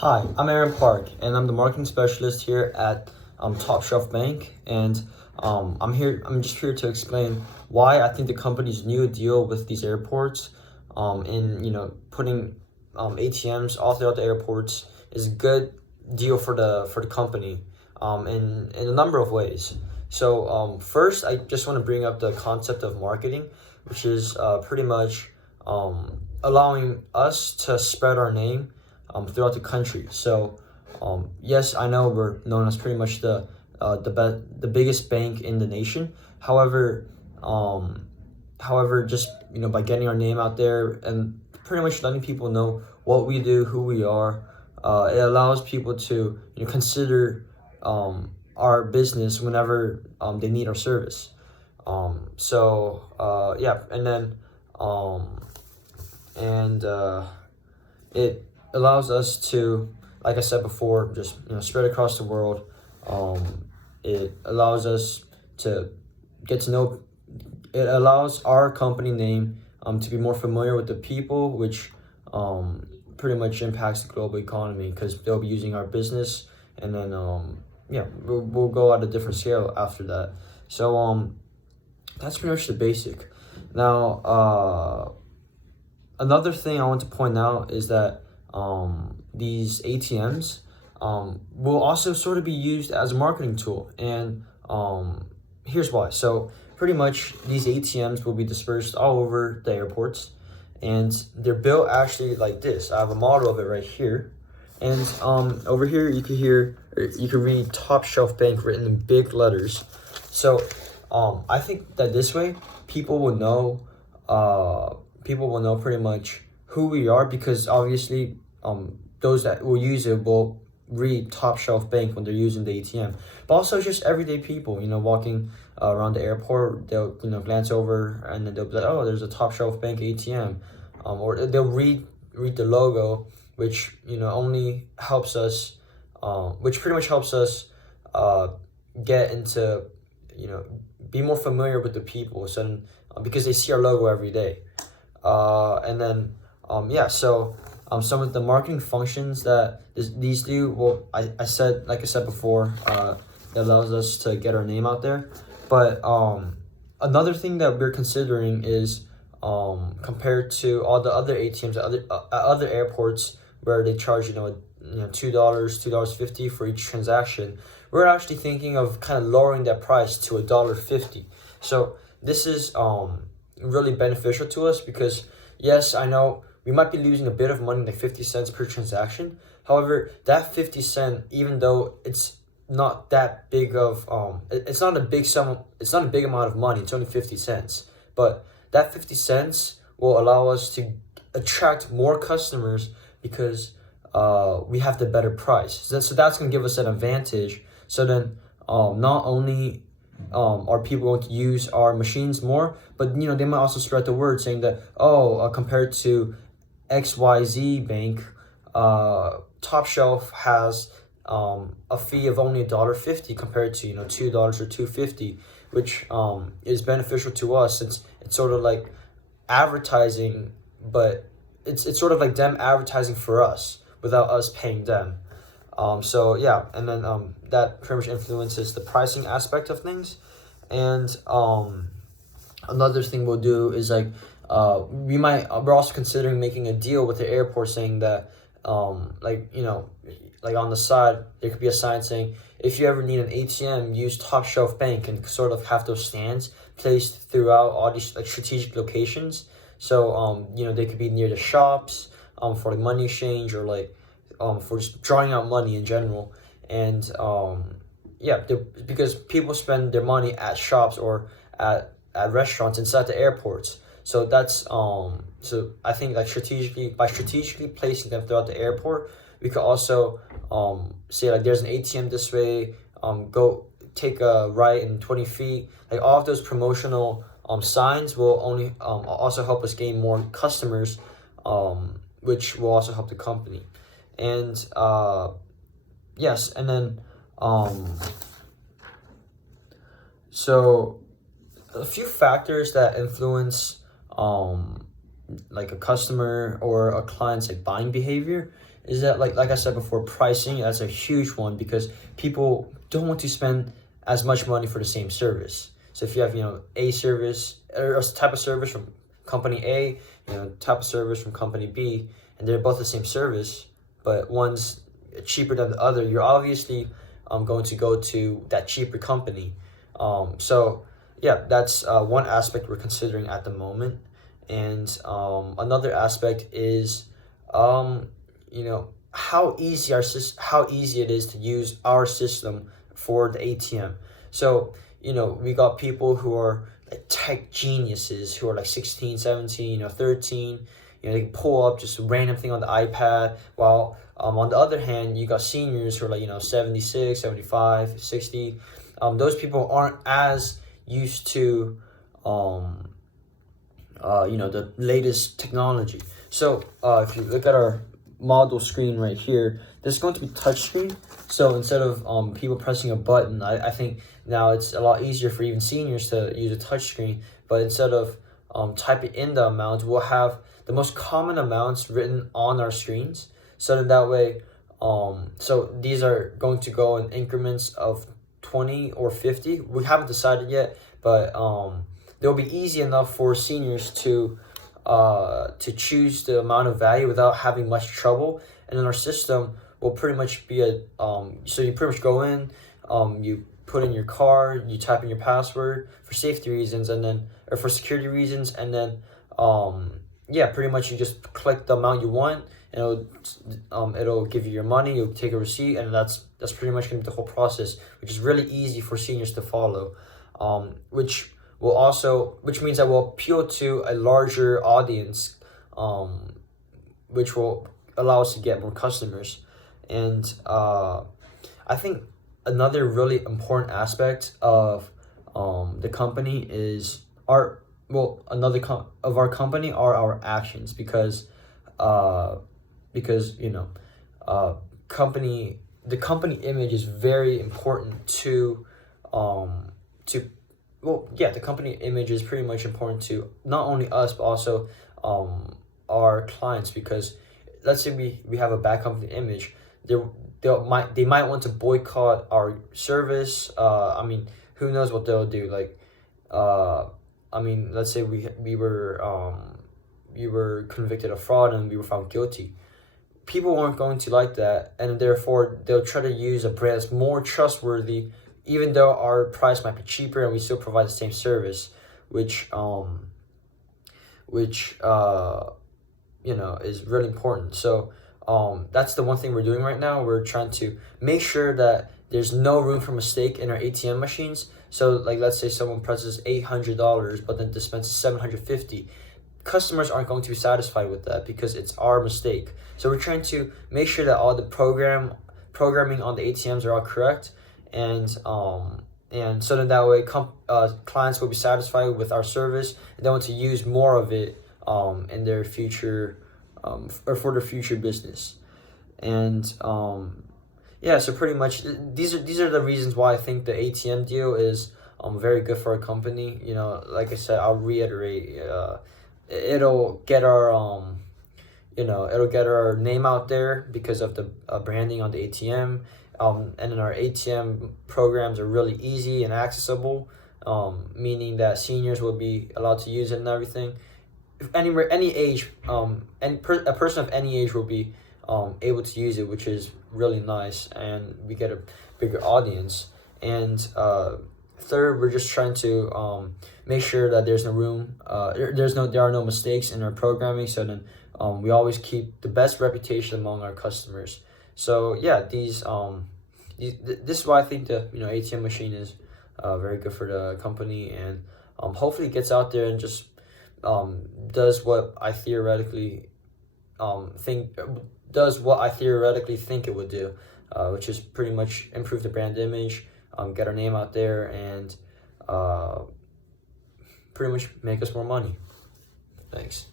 Hi, I'm Aaron Park, and I'm the marketing specialist here at Top Shelf Bank, and I'm here. I'm just here to explain why I think the company's new deal with these airports, in putting ATMs all throughout the airports is a good deal for the company, in a number of ways. So first, I just want to bring up the concept of marketing, which is pretty much allowing us to spread our name throughout the country. So, yes, I know we're known as pretty much the biggest bank in the nation. However, just by getting our name out there and pretty much letting people know what we do, who we are, it allows people to consider our business whenever they need our service. Yeah, and then and it allows us to, like I said before, just spread across the world. It allows us to get to know. It allows our company name to be more familiar with the people, which pretty much impacts the global economy because they'll be using our business, and then we'll go at a different scale after that. So that's pretty much the basic. Now, another thing I want to point out is that these ATMs will also sort of be used as a marketing tool, and here's why. So pretty much these ATMs will be dispersed all over the airports, and they're built actually like this. I have a model of it right here, and over here you can read Top Shelf Bank written in big letters. So I think that this way people will know pretty much who we are, because obviously those that will use it will read Top Shelf Bank when they're using the ATM. But also just everyday people, walking around the airport, they'll glance over and then they'll be like, oh, there's a Top Shelf Bank ATM, or they'll read the logo, which only helps us, which pretty much helps us get into be more familiar with the people, so because they see our logo every day. And then some of the marketing functions that these do, well, I said before, that allows us to get our name out there. But another thing that we're considering is, compared to all the other ATMs at other airports where they charge $2.50 for each transaction, we're actually thinking of kind of lowering that price to $1.50. So this is really beneficial to us because, yes, I know we might be losing a bit of money, like 50 cents per transaction. However, that 50 cent, even though it's not that big of it's not a big sum, it's not a big amount of money, it's only 50 cents. But that 50 cents will allow us to attract more customers because we have the better price. So that's going to give us an advantage. So then not only are people going to use our machines more, but they might also spread the word saying that, compared to XYZ Bank, Top Shelf has a fee of only $1.50 compared to $2 or $2.50, which is beneficial to us since it's sort of like advertising, but it's sort of like them advertising for us without us paying them. So yeah, and then that pretty much influences the pricing aspect of things. And another thing we'll do is we're also considering making a deal with the airport saying that like on the side there could be a sign saying, if you ever need an ATM, use Top Shelf Bank, and sort of have those stands placed throughout all these like strategic locations. So they could be near the shops, for like money exchange, or like for just drawing out money in general. And because people spend their money at shops or at restaurants inside the airports. So that's so I think like strategically placing them throughout the airport, we could also say like there's an ATM this way, go take a right in 20 feet. Like all of those promotional signs will only also help us gain more customers, which will also help the company. And yes, and then so a few factors that influence like a customer or a client's like buying behavior is that like I said before, pricing, that's a huge one because people don't want to spend as much money for the same service. So if you have, a service or a type of service from company A, type of service from company B, and they're both the same service, but one's cheaper than the other, you're obviously going to go to that cheaper company. So yeah, that's one aspect we're considering at the moment. And another aspect is, how easy it is to use our system for the ATM. So, we got people who are like tech geniuses who are like 16, 17, 13. They can pull up just a random thing on the iPad. While on the other hand, you got seniors who are like, 76, 75, 60. Those people aren't as used to, the latest technology. So if you look at our model screen right here, this is going to be touchscreen. So instead of people pressing a button, I think now it's a lot easier for even seniors to use a touchscreen. But instead of typing in the amounts, we'll have the most common amounts written on our screens. So that way, so these are going to go in increments of 20 or 50. We haven't decided yet, but they'll be easy enough for seniors to choose the amount of value without having much trouble. And then our system will pretty much be so you pretty much go in, you put in your card, you type in your password for safety reasons, and then, or for security reasons, and then pretty much you just click the amount you want, and it'll give you your money, you'll take a receipt, and that's pretty much gonna be the whole process, which is really easy for seniors to follow, which means that we'll appeal to a larger audience, which will allow us to get more customers. And I think another really important aspect of the company is our company are our actions, because the company image is very important the company image is pretty much important to not only us, but also our clients, because let's say we have a bad company image, they might want to boycott our service. Who knows what they'll do? Let's say we were convicted of fraud and we were found guilty. People aren't going to like that, and therefore they'll try to use a brand that's more trustworthy, even though our price might be cheaper and we still provide the same service, which is really important. So that's the one thing we're doing right now. We're trying to make sure that there's no room for mistake in our ATM machines. So let's say someone presses $800 but then dispenses $750. Customers aren't going to be satisfied with that because it's our mistake. So we're trying to make sure that all the programming on the ATMs are all correct, and so that way clients will be satisfied with our service and they want to use more of it in their future or for their future business. And so pretty much these are the reasons why I think the ATM deal is very good for our company. Like I said, I'll reiterate, it'll get our name out there because of the branding on the ATM. And then our ATM programs are really easy and accessible, meaning that seniors will be allowed to use it and everything. Any age, a person of any age will be able to use it, which is really nice, and we get a bigger audience. And third, we're just trying to make sure that there's no room, there are no mistakes in our programming, so then we always keep the best reputation among our customers. So yeah, this is why I think the ATM machine is very good for the company, and hopefully it gets out there and just does what I theoretically think it would do, which is pretty much improve the brand image, get our name out there, and pretty much make us more money. Thanks.